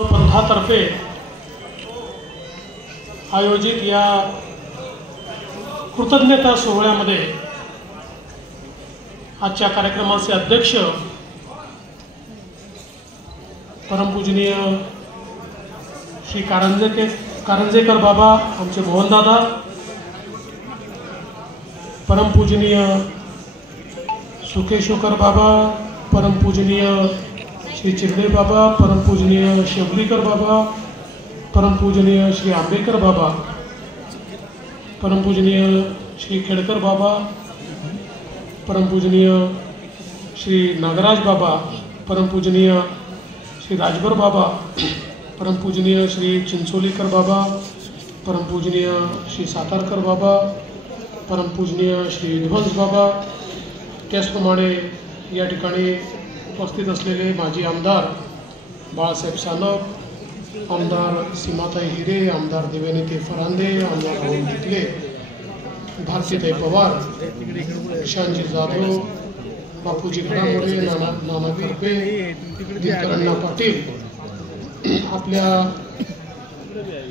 पंथातर्फे आयोजित या कृतज्ञता सोहळ्यामध्ये आजच्या कार्यक्रमाचे अध्यक्ष परमपूजनीय श्री कारंजेकर बाबा आमचे मोहनदादा, परमपूजनीय सुकेशोकर बाबा, परमपूजनीय श्री चिरडे बाबा, परमपूजनीय शेवलीकर बाबा, परमपूजनीय श्री आंबेकर बाबा, परमपूजनीय श्री खेडकर बाबा, परमपूजनीय श्री नागराज बाबा, परमपूजनीय श्री राजभर बाबा, परमपूजनीय श्री चिंचोलीकर बाबा, परमपूजनीय श्री सातारकर बाबा, परमपूजनीय श्री विध्वंस बाबा, त्याचप्रमाणे या ठिकाणी उपस्थित असलेले माजी आमदार बाळासाहेब सानप, आमदार सीमाताई हिरे, आमदार देवेनीते फरांदे, आमदार राहुल टिकले, भारतीताई पवार, शांजी जाधव, बापूजी घडामोडे, नाना करपे, दिनकरण्णा पाटील, आपल्या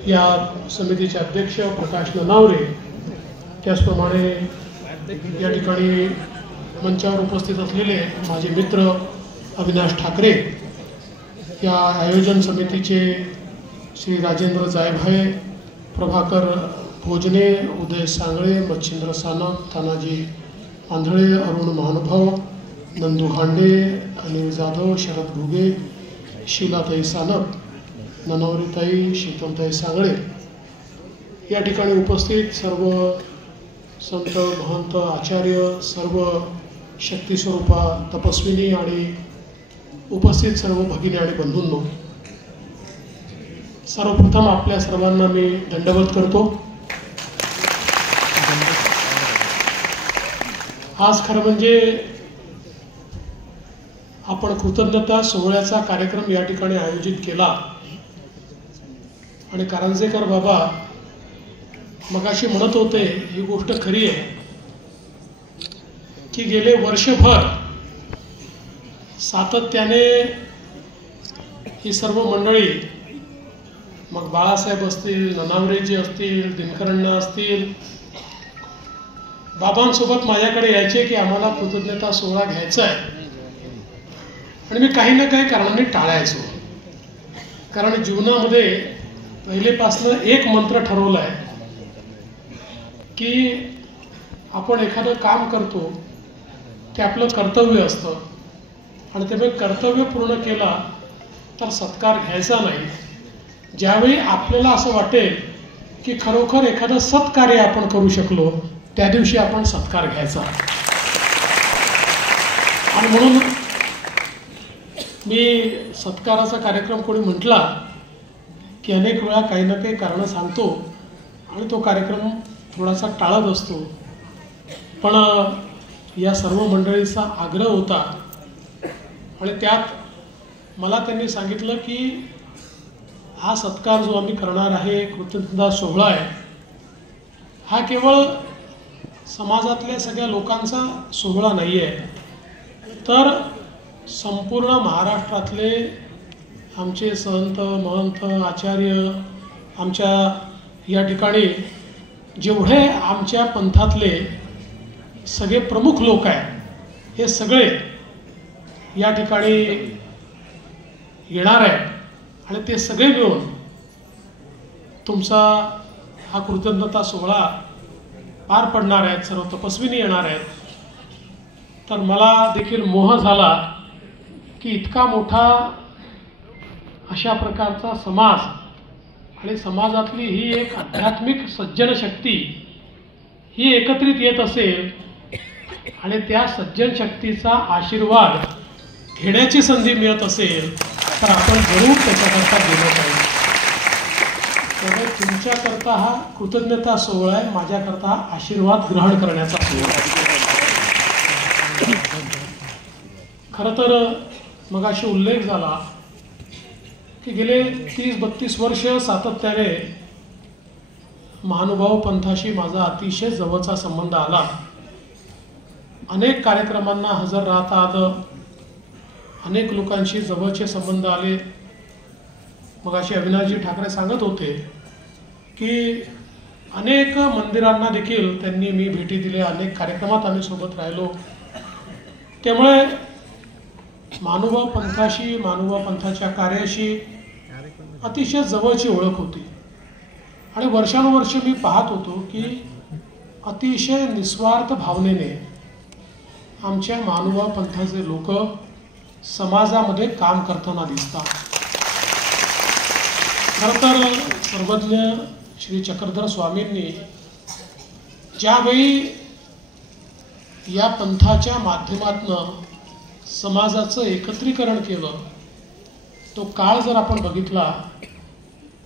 या समितीचे अध्यक्ष प्रकाश ननावरे, त्याचप्रमाणे या ठिकाणी मंचावर उपस्थित असलेले माझे मित्र अविनाश ठाकरे, या आयोजन समितीचे श्री राजेंद्र जायभाये, प्रभाकर भोजने, उदय सांगळे, मच्छिंद्र सानप, तानाजी आंधळे, अरुण महानुभाव, नंदू हांडे, अनिल जाधव, शरद घुगे, शीलाताई सानप, ननवरीताई, शीतलताई सांगळे, या ठिकाणी उपस्थित सर्व संत महंत आचार्य, सर्व शक्तिस्वरूपा तपस्विनी आणि उपस्थित सर्व भगिनी आणि बंधूंनो, सर्वप्रथम आपल्या सर्वांना मी दंडवत करतो। आज खरं म्हणजे आपण कृतज्ञता सोहळ्याचा कार्यक्रम या ठिकाणी आयोजित केला आणि कारंजेकर बाबा मगाशी म्हणत होते, ही गोष्ट खरी आहे की गेले वर्षभर सातत्याने ही सर्व मंडळी, मग बाळासाहेब असतील, ननावरेजी असतील, दिनकरण्णा असतील, बाबांसोबत माझ्याकडे यायचे की आम्हाला कृतज्ञता सोहळा घ्यायचा आहे, आणि मी काही ना काही कारणाने टाळायचो। कारण जीवनामध्ये पहिलेपासून एक मंत्र ठरवला आहे की आपण एखादं काम करतो ते आपलं कर्तव्य असतं, आणि त्यामुळे कर्तव्य पूर्ण केला तर सत्कार घ्यायचा नाही। ज्यावेळी आपल्याला असं वाटेल की खरोखर एखादं सत्कार्य आपण करू शकलो, त्या दिवशी आपण सत्कार घ्यायचा। आणि म्हणून मी सत्काराचा कार्यक्रम कोणी म्हटला की अनेक वेळा काही ना काही कारणं सांगतो आणि तो कार्यक्रम थोडासा टाळत असतो, पण या सर्व मंडळीचा आग्रह होता आणि त्यात मला त्यांनी सांगितलं की हा सत्कार जो आम्ही करणार आहे, कृतज्ञता सोहळा आहे, हा केवळ समाजातल्या सगळ्या लोकांचा सोहळा नाही आहे, तर संपूर्ण महाराष्ट्रातले आमचे संत महंत आचार्य, आमच्या या ठिकाणी जेवढे आमच्या पंथातले सगळे प्रमुख लोक आहेत, हे सगळे या ठिकाणी येणार आहेत, आणि ते सगळे मिळून तुमचा हा कृतज्ञता सोहळा पार पडणार आहेत, सर्व तपस्विनी येणार आहेत। तर मला देखील मोह झाला की इतका मोठा अशा प्रकारचा समाज आणि समाजातली ही एक आध्यात्मिक सज्जन शक्ती ही एकत्रित येत असेल आणि त्या सज्जन शक्तीचा आशीर्वाद घेण्याची संधी मिळत असेल तर आपण जरूर त्याच्याकरता गेलं पाहिजे। त्यामुळे तुमच्याकरता हा कृतज्ञता सोहळा आहे, माझ्याकरता आशीर्वाद ग्रहण करण्याचा सोहळा आहे। खरं तर मगाशी उल्लेख झाला की गेले 30-32 वर्ष सातत्याने महानुभाव पंथाशी माझा अतिशय जवळचा संबंध आला। अनेक कार्यक्रमांना हजर राहता आलं, अनेक लोकांशी जवळचे संबंध आले, मगाशी अविनाशजी ठाकरे सांगत होते की अनेक मंदिरांना देखील त्यांनी मी भेटी दिल्या, अनेक कार्यक्रमात आम्ही सोबत राहिलो. त्यामुळे महानुभाव पंथाशी, महानुभाव पंथाच्या कार्याशी अतिशय जवळची ओळख होती. आणि वर्षानुवर्ष मी पाहत होतो की अतिशय निस्वार्थ भावनेने आमच्या महानुभाव पंथाचे लोक समाजामध्ये काम करताना दिसतात. खरं तर सर्वज्ञ श्री चक्रधर स्वामींनी ज्यावेळी या पंथाच्या माध्यमातून समाजाचं एकत्रीकरण केलं, तो काळ जर आपण बघितला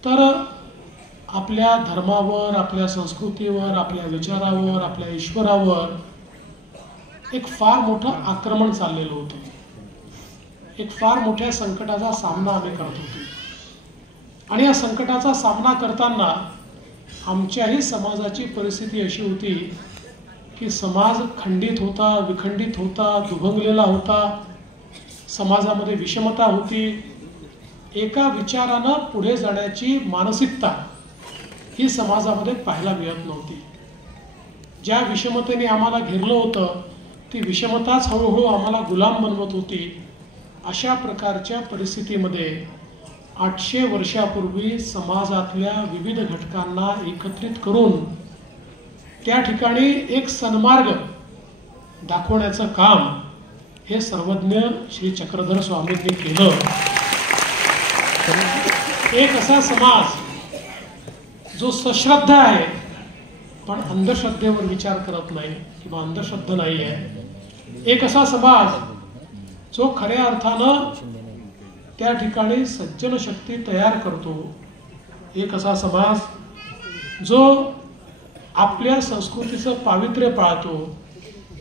तर आपल्या धर्मावर, आपल्या संस्कृतीवर, आपल्या विचारावर, आपल्या ईश्वरावर एक फार मोठं आक्रमण चाललेलं होतं. एक फार मोठ्या संकटाचा सामना आम्ही करत होतो. आणि या संकटाचा सामना करताना आमच्याही समाजाची परिस्थिती अशी होती की समाज खंडित होता, विखंडित होता, दुभंगलेला होता. समाजामध्ये विषमता होती. एका विचारानं पुढे जाण्याची मानसिकता ही समाजामध्ये पाहायला मिळत नव्हती. ज्या विषमतेने आम्हाला घेरलं होतं ती विषमताच हळूहळू आम्हाला गुलाम बनवत होती. अशा प्रकारच्या परिस्थितीमध्ये 800 वर्षापूर्वी समाजातल्या विविध घटकांना एकत्रित करून त्या ठिकाणी एक सन्मार्ग दाखवण्याचं काम हे सर्वज्ञ श्री चक्रधर स्वामींनी केलं. एक असा समाज जो सश्रद्धा आहे पण अंधश्रद्धेवर विचार करत नाही किंवा अंधश्रद्धा नाही आहे. एक असा समाज जो खऱ्या अर्थानं त्या ठिकाणी सज्जन शक्ती तयार करतो. एक असा समाज जो आपल्या संस्कृतीचं पावित्र्य पाळतो.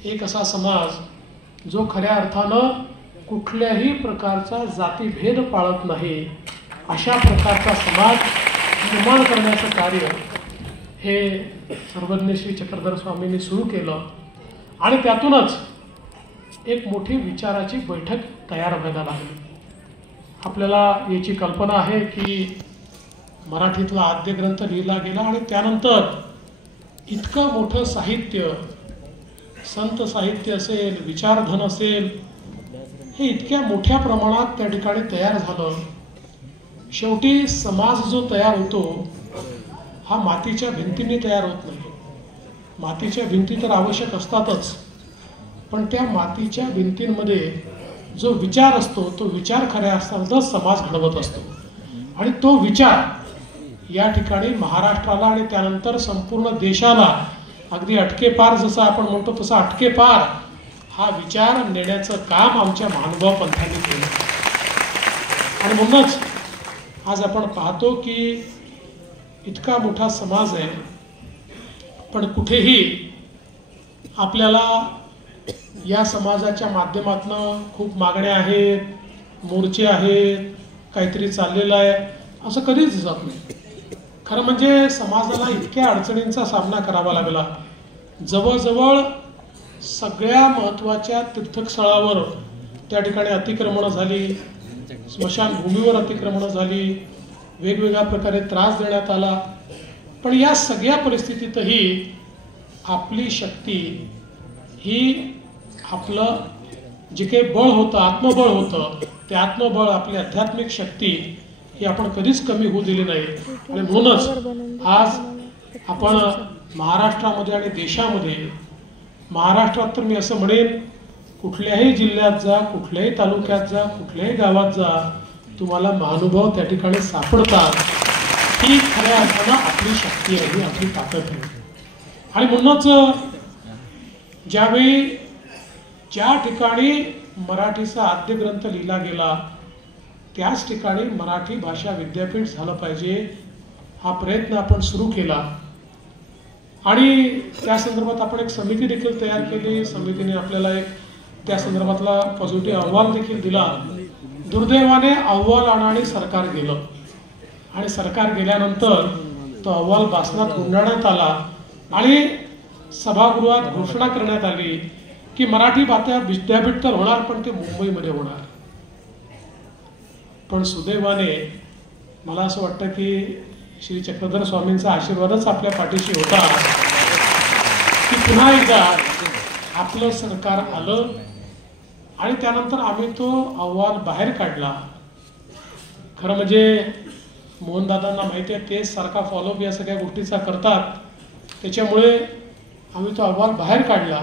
एक असा समाज जो खऱ्या अर्थानं कुठल्याही प्रकारचा जातीभेद पाळत नाही. अशा प्रकारचा समाज निर्माण करण्याचं कार्य हे सर्वज्ञ श्री चक्रधर स्वामींनी सुरू केलं. आणि त्यातूनच एक मोठी विचाराची बैठक तयार व्हायला लागली. आपल्याला याची कल्पना आहे की मराठीतला आद्य ग्रंथ लिहिला गेला आणि त्यानंतर इतकं मोठं साहित्य, संत साहित्य असेल, विचारधन असेल, हे इतक्या मोठ्या प्रमाणात त्या ठिकाणी तयार झालं. शेवटी समाज जो तयार होतो हा मातीच्या भिंतींनी तयार होत नाही. मातीच्या भिंती तर आवश्यक असतातच, पण त्या मातीच्या भिंतींमध्ये जो विचार असतो तो विचार खऱ्या अर्थानंच समाज घडवत असतो. आणि तो विचार या ठिकाणी महाराष्ट्राला आणि त्यानंतर संपूर्ण देशाला अगदी अटकेपार, जसं आपण म्हणतो तसं अटकेपार हा विचार नेण्याचं काम आमच्या महानुभाव पंथाने केलं. आणि म्हणूनच आज आपण पाहतो की इतका मोठा समाज आहे पण कुठेही आपल्याला या समाजाच्या माध्यमातून खूप मागण्या आहेत, मोर्चे आहेत, काहीतरी चाललेलं आहे असं कधीच दिसत नाही. खरं म्हणजे समाजाला इतक्या अडचणींचा सामना करावा लागला. जवळजवळ सगळ्या महत्त्वाच्या तीर्थस्थळावर त्या ठिकाणी अतिक्रमणं झाली, स्मशानभूमीवर अतिक्रमणं झाली, वेगवेगळ्या प्रकारे त्रास देण्यात आला. पण या सगळ्या परिस्थितीतही आपली शक्ती ही, आपलं जे काही बळ होतं, आत्मबळ होतं, ते आत्मबळ, आपली आध्यात्मिक शक्ती ही आपण कधीच कमी होऊ दिली नाही. आणि म्हणूनच आज आपण महाराष्ट्रामध्ये आणि देशामध्ये, महाराष्ट्रात तर मी असं म्हणेन कुठल्याही जिल्ह्यात जा, कुठल्याही तालुक्यात जा, कुठल्याही गावात जा, तुम्हाला महानुभाव त्या ठिकाणी सापडतात. ही खऱ्या अर्थानं आपली शक्ती आहे, ही आपली ताकद आहे. आणि म्हणूनच ज्यावेळी ज्या ठिकाणी मराठीचा आद्य ग्रंथ लिहिला गेला त्याच ठिकाणी मराठी भाषा विद्यापीठ झालं पाहिजे हा प्रयत्न आपण सुरू केला. आणि त्या संदर्भात आपण एक समिती देखील तयार केली. समितीने आपल्याला एक त्या संदर्भातला पॉझिटिव्ह अहवाल देखील दिला. दुर्दैवाने अहवाल आणि सरकार गेलं आणि सरकार गेल्यानंतर तो अहवाल भाषणात गुंडाळण्यात आला आणि सभागृहात घोषणा करण्यात आली की मराठी भाषा विद्यापीठ तर होणार पण ते मुंबईमध्ये होणार. पण सुदैवाने मला असं वाटतं की श्री चक्रधर स्वामींचा आशीर्वादच आपल्या पाठीशी होता की पुन्हा एकदा आपलं सरकार आलं आणि त्यानंतर आम्ही तो अहवाल बाहेर काढला. खरं म्हणजे मोहनदादांना माहिती आहे ते सारखा फॉलोअप या सगळ्या गोष्टीचा करतात, त्याच्यामुळे आम्ही तो अहवाल बाहेर काढला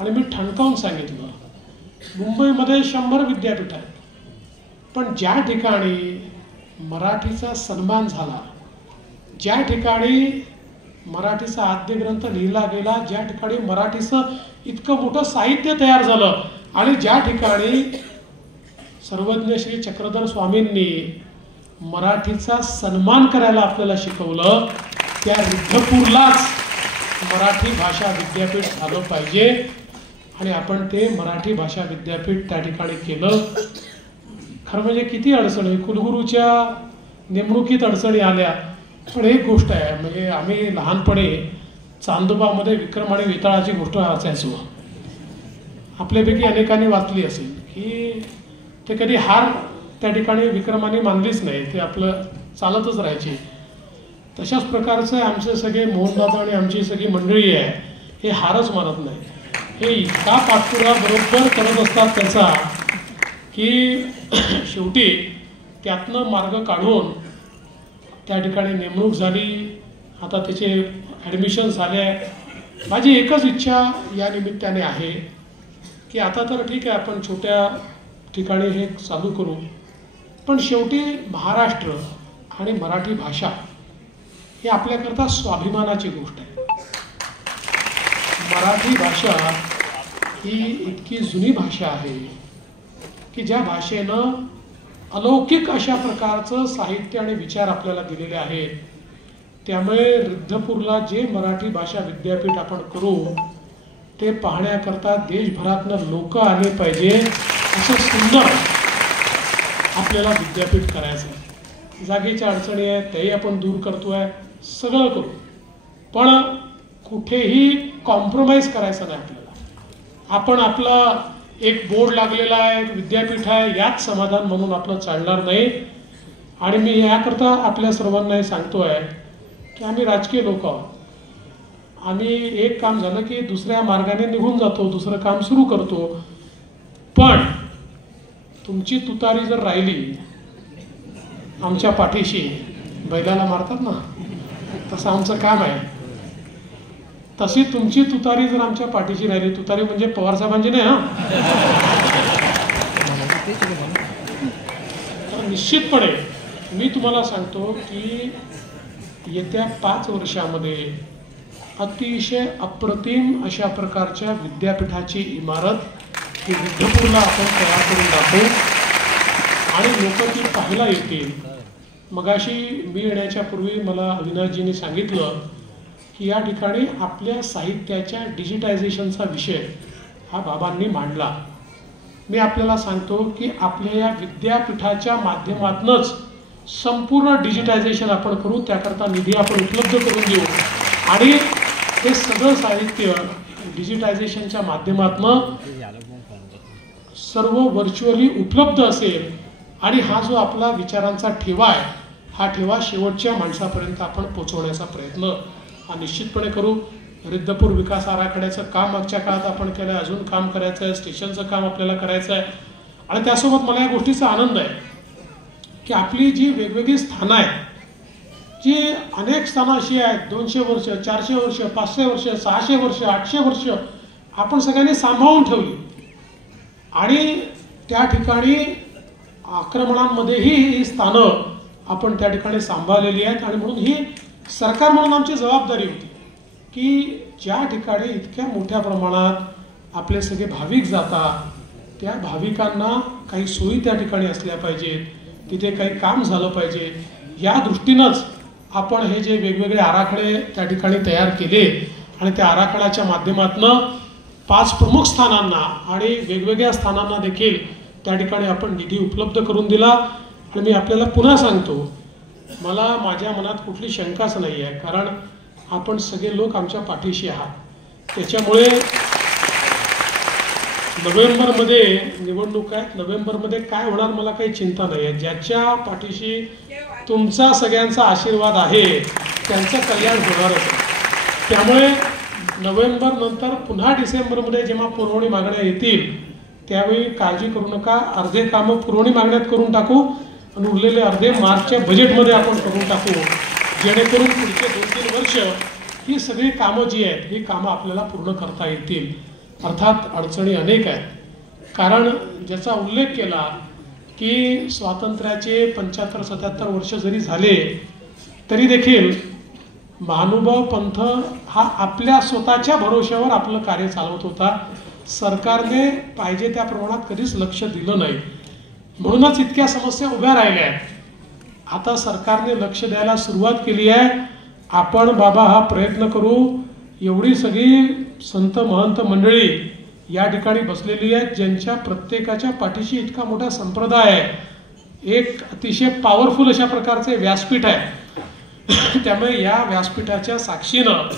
आणि मी ठणकावून सांगितलं मुंबईमध्ये 100 विद्यापीठ आहेत, पण ज्या ठिकाणी मराठीचा सन्मान झाला, ज्या ठिकाणी मराठीचा आद्य ग्रंथ लिहिला गेला, ज्या ठिकाणी मराठीचं इतकं मोठं साहित्य तयार झालं आणि ज्या ठिकाणी सर्वज्ञ श्री चक्रधर स्वामींनी मराठीचा सन्मान करायला आपल्याला शिकवलं, त्या रिद्धपूरलाच मराठी भाषा विद्यापीठ झालं पाहिजे आणि आपण ते मराठी भाषा विद्यापीठ त्या ठिकाणी केलं. खरं म्हणजे किती अडचणी, कुलगुरूच्या नेमणुकीत अडचणी आल्या, पण एक गोष्ट आहे, म्हणजे आम्ही लहानपणी चांदोबामध्ये विक्रम आणि वेताळाची गोष्ट वाचायचो. आपल्यापैकी अनेकांनी वाचली असेल की ते कधी हार त्या ठिकाणी विक्रमाने मानलीच नाही, ते आपलं चालतच राहायचे. तशाच प्रकारचं आमचे सगळे मोहनदादा आणि आमची सगळी मंडळी आहे, हे हारच मानत नाही. हे इतका पाठपुरा बरोबर करत असतात त्याचा की शेवटी त्यातनं मार्ग काढून त्या ठिकाणी नेमणूक झाली, आता त्याचे ॲडमिशन झाले. माझी एकच इच्छा या निमित्ताने आहे की आता तर ठीक आहे आपण छोट्या ठिकाणी हे चालू करू, पण शेवटी महाराष्ट्र आणि मराठी भाषा ही आपल्याकरता स्वाभिमानाची गोष्ट आहे. मराठी भाषा ही इतकी जुनी भाषा आहे की ज्या भाषेनं अलौकिक अशा प्रकारचं साहित्य आणि विचार आपल्याला दिलेले आहेत. त्यामुळे रिद्धपूरला जे मराठी भाषा विद्यापीठ आपण करू ते पाहण्याकरता देशभरातनं लोक आले पाहिजे, असं सुंदर आपल्याला विद्यापीठ करायचं आहे. जागेच्या अडचणी आहेत त्याही आपण दूर करतोय, सगळं करू, पण कुठेही कॉम्प्रोमाइज करायचं नाही आपल्याला. आपण आपला एक बोर्ड लागलेला आहे, एक विद्यापीठ आहे, यात समाधान म्हणून आपलं चालणार नाही. आणि मी याकरता आपल्या सर्वांनाही सांगतोय की आम्ही राजकीय लोक आहोत. आम्ही एक काम झालं की दुसऱ्या मार्गाने निघून जातो, दुसरं काम सुरू करतो, पण तुमची तुतारी जर राहिली आमच्या पाठीशी, बैलाला मारतात ना तसं आमचं काम आहे, तशी तुमची तुतारी जर आमच्या पाठीशी राहिली, तुतारी म्हणजे पवारसाहेबांची नाही हा, तर निश्चितपणे मी तुम्हाला सांगतो की येत्या 5 वर्षामध्ये अतिशय अप्रतिम अशा प्रकारच्या विद्यापीठाची इमारत ही रिद्धपूरला आपण तयार करून दाखवू आणि लोक ती पाहायला येतील. मगाशी मी येण्याच्या पूर्वी मला अविनाशजींनी सांगितलं की या ठिकाणी आपल्या साहित्याच्या डिजिटायझेशनचा विषय हा बाबांनी मांडला. मी आपल्याला सांगतो की आपल्या या विद्यापीठाच्या माध्यमातूनच संपूर्ण डिजिटायझेशन आपण करू, त्याकरता निधी आपण उपलब्ध करून देऊ आणि हे सगळं साहित्य डिजिटायझेशनच्या माध्यमातून सर्व व्हर्च्युअली उपलब्ध असेल आणि हा जो आपला विचारांचा ठेवा आहे हा ठेवा शेवटच्या माणसापर्यंत आपण पोहोचवण्याचा प्रयत्न हा निश्चितपणे करू. रिद्धपूर विकास आराखड्याचं काम मागच्या काळात आपण केलं आहे, अजून काम करायचं आहे, स्टेशनचं काम आपल्याला करायचं आहे. आणि त्यासोबत मला या गोष्टीचा आनंद आहे की आपली जी वेगवेगळी स्थानं आहेत, जी अनेक स्थानं अशी आहेत 200 वर्ष, 400 वर्ष, 500 वर्ष, 600 वर्ष, 800 वर्ष आपण सगळ्यांनी सांभाळून ठेवली आणि त्या ठिकाणी आक्रमणांमध्येही ही स्थानं आपण त्या ठिकाणी सांभाळलेली आहेत. आणि म्हणून ही सरकार म्हणून आमची जबाबदारी होती की ज्या ठिकाणी इतक्या मोठ्या प्रमाणात आपले सगळे भाविक जातात त्या भाविकांना काही सोयी त्या ठिकाणी असल्या पाहिजेत, तिथे काही काम झालं पाहिजे, या दृष्टीनंच आपण हे जे वेगवेगळे आराखडे त्या ठिकाणी तयार केले आणि त्या आराखड्याच्या माध्यमातून 5 प्रमुख स्थानांना आणि वेगवेगळ्या स्थानांना देखील त्या ठिकाणी आपण निधी उपलब्ध करून दिला. आणि मी आपल्याला पुन्हा सांगतो, मला माझ्या मनात कुठली शंकाच नाही आहे, कारण आपण सगळे लोक आमच्या पाठीशी आहात. त्याच्यामुळे नोव्हेंबरमध्ये निवडणूक आहेत. नोव्हेंबरमध्ये काय होणार मला काही चिंता नाही आहे. ज्याच्या पाठीशी तुमचा सगळ्यांचा आशीर्वाद आहे त्यांचं कल्याण होणारच आहे. त्यामुळे नोव्हेंबर नंतर पुन्हा डिसेंबरमध्ये जेव्हा पुरवणी मागण्या येतील त्यावेळी काळजी करू नका. अर्धे कामं पुरवणी मागण्यात करून टाकू आणि उरलेले अर्धे मार्चच्या बजेटमध्ये आपण करून टाकू, जेणेकरून पुढचे 2-3 वर्ष ही सगळी कामं जी आहेत ही कामं आपल्याला पूर्ण करता येतील. अर्थात अडचणी अनेक आहेत. कारण ज्याचा उल्लेख केला की स्वातंत्र्याचे 75-77 वर्ष जरी झाले तरी देखील महानुभाव पंथ हा आपल्या स्वतःच्या भरोश्यावर आपलं कार्य चालवत होता. सरकारने पाहिजे त्या प्रमाणात कधीच लक्ष दिलं नाही, म्हणूनच इतक्या समस्या उभ्या राहिल्या आहेत. आता सरकारने लक्ष द्यायला सुरुवात केली आहे. आपण बाबा हा प्रयत्न करू. एवढी सगळी संत महंत मंडळी या ठिकाणी बसलेली आहेत ज्यांच्या प्रत्येकाच्या पाठीशी इतका मोठा संप्रदाय आहे. एक अतिशय पॉवरफुल अशा प्रकारचे व्यासपीठ आहे. त्यामुळे या व्यासपीठाच्या साक्षीनं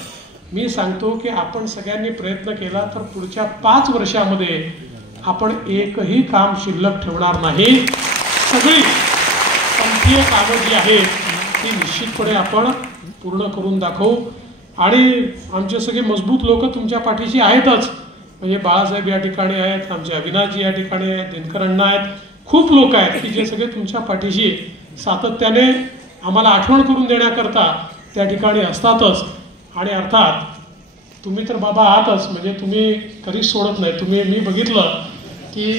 मी सांगतो की आपण सगळ्यांनी प्रयत्न केला तर पुढच्या 5 वर्षामध्ये आपण एकही काम शिल्लक ठेवणार नाही. सगळी पंथीय कामं जी आहेत ती निश्चितपणे आपण पूर्ण करून दाखवू. आणि आमचे सगळे मजबूत लोक तुमच्या पाठीशी आहेतच. म्हणजे बाळासाहेब या ठिकाणी आहेत, आमचे अविनाशजी या ठिकाणी आहेत, दिनकर अण्णा आहेत, खूप लोक आहेत की जे सगळे तुमच्या पाठीशी सातत्याने आम्हाला आठवण करून देण्याकरता त्या ठिकाणी असतातच. आणि अर्थात तुम्ही तर बाबा आहातच, म्हणजे तुम्ही कधीच सोडत नाही. मी बघितलं की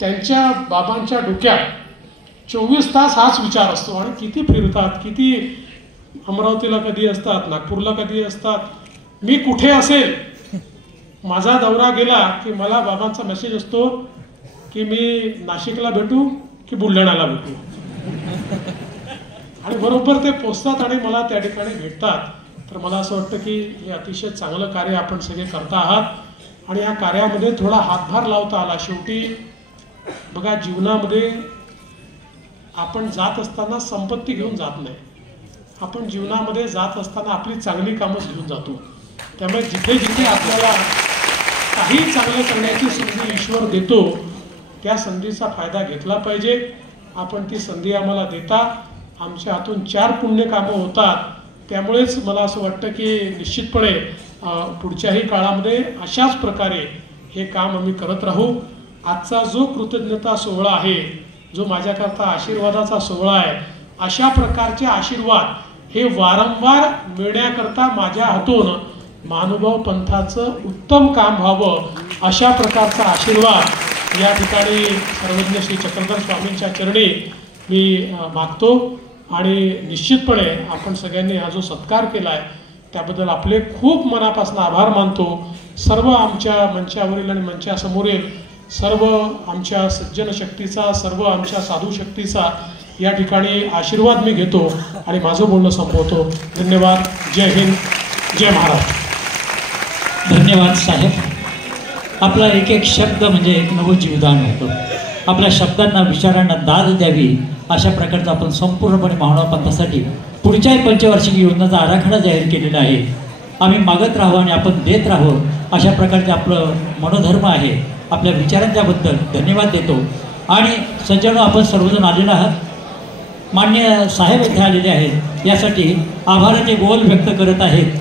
त्यांच्या बाबांच्या डोक्यात 24 तास हाच विचार असतो. आणि किती फिरतात, किती अमरावतीला कधी असतात, नागपूरला कधी असतात, मी कुठे असेल माझा दौरा गेला की मला बाबांचा मेसेज असतो की मी नाशिकला भेटू की बुलढाण्याला भेटू. आणि बरोबर ते पोचतात आणि मला त्या ठिकाणी भेटतात. तर मला असं वाटतं की हे अतिशय चांगलं कार्य आपण सगळे करता आहात आणि या कार्यामध्ये थोडा हातभार लावता आला. शेवटी बघा, जीवनामध्ये आपण जात असताना संपत्ती घेऊन जात नाही. आपण जीवनामध्ये जात असताना आपली चांगली कामच घेऊन जातो. त्यामुळे जिथे जिथे आपल्याला काही चांगलं करण्याची संधी ईश्वर देतो त्या संधीचा फायदा घेतला पाहिजे. आपण ती संधी आम्हाला देता. आमच्या हातून 4 पुण्य कामं होतात. त्यामुळेच मला असं वाटतं की निश्चितपणे पुढच्याही काळामध्ये अशाच प्रकारे हे काम आम्ही करत राहू. आजचा जो कृतज्ञता सोहळा आहे, जो माझ्याकरता आशीर्वादाचा सोहळा आहे, अशा प्रकारचे आशीर्वाद हे वारंवार मिळण्याकरता माझ्या हातून महानुभाव पंथाचं उत्तम काम व्हावं अशा प्रकारचा आशीर्वाद या ठिकाणी सर्वज्ञ श्री चक्रधर स्वामींच्या चरणी मी मागतो. आणि निश्चितपणे आपण सगळ्यांनी हा जो सत्कार केला आहे त्याबद्दल आपले खूप मनापासून आभार मानतो. सर्व आमच्या मंचावरील आणि मंचासमोरील सर्व आमच्या सज्जन शक्तीचा, सर्व आमच्या साधू शक्तीचा या ठिकाणी आशीर्वाद मी घेतो आणि माझं बोलणं संपवतो. धन्यवाद. जय हिंद, जय महाराष्ट्र. धन्यवाद साहेब. आपला एक एक शब्द म्हणजे एक नवं जीवदान होतं. आपल्या शब्दांना, विचारांना दाद द्यावी अशा प्रकारचं आपण संपूर्णपणे महानुभाव पंथासाठी पुढच्याही पंचवार्षिक योजनेचा आराखडा जाहीर केलेला आहे. आम्ही मागत राहू आणि आपण देत राहू अशा प्रकारचे आपलं मनोधर्म आहे. आपल्या विचारांच्याबद्दल धन्यवाद देतो. आणि सज्जनो, आपण सर्वजण आलेलो आहात. माननीय साहेब इथे आलेले आहेत, यासाठी आभाराचे बोल व्यक्त करत आहेत.